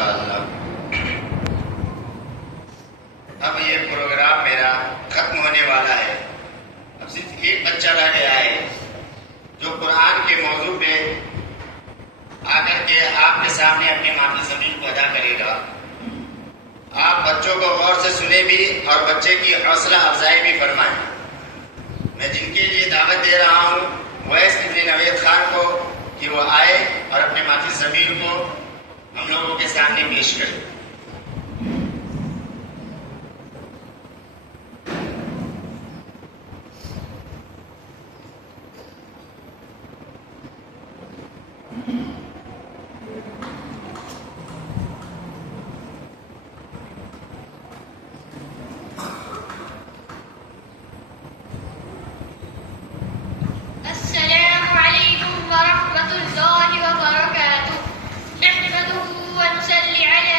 ماشاءاللہ. اب یہ پروگرام میرا ختم ہونے والا ہے. اب صرف ایک بچہ رہ گیا ہے جو قرآن کے موضوع پہ آ کر کے آپ کے سامنے اپنے مادری ضمیر کو ادا کرے گا. آپ بچوں کو غور سے سنیں بھی اور بچے کی حوصلہ افزائی بھی فرمائیں. میں جن کے لیے دعوت دے رہا ہوں ویس ابن نوید خان کو کہ وہ آئے اور اپنے مادری ضمیر کو ہم لوگوں کے سامنے پیش کرے. السلام عليكم ورحمة الله وبركاته. نحمده ونصلي على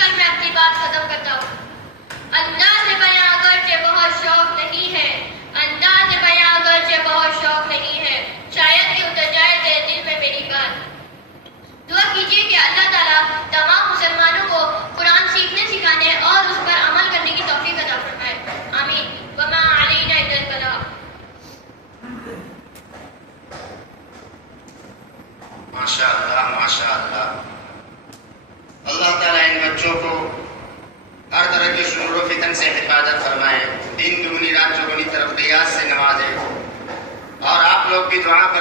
پر میں اپنی بات ختم کرتا ہوں. انداز بیاں اگرچہ بہت شوق نہیں ہے، انداز بیاں اگرچہ بہت شوق نہیں ہے، شاید کہ اتر جائے تیرے دل میں میری بات. دعا کیجیے کہ اللہ تعالیٰ تمام مسلمانوں کو قرآن سیکھنے، سکھانے اور اس پر عمل کرنے کی توفیق عطا فرمائے. آمین. وما علینا الا البلاغ. ماشاء اللہ ماشاء اللہ. اللہ تعالیٰ ان بچوں کو ہر طرح کے شرور و فتن سے حفاظت فرمائے، دین دگنی رات چگنی ترقیات سے نوازے، اور آپ لوگ بھی دعا پر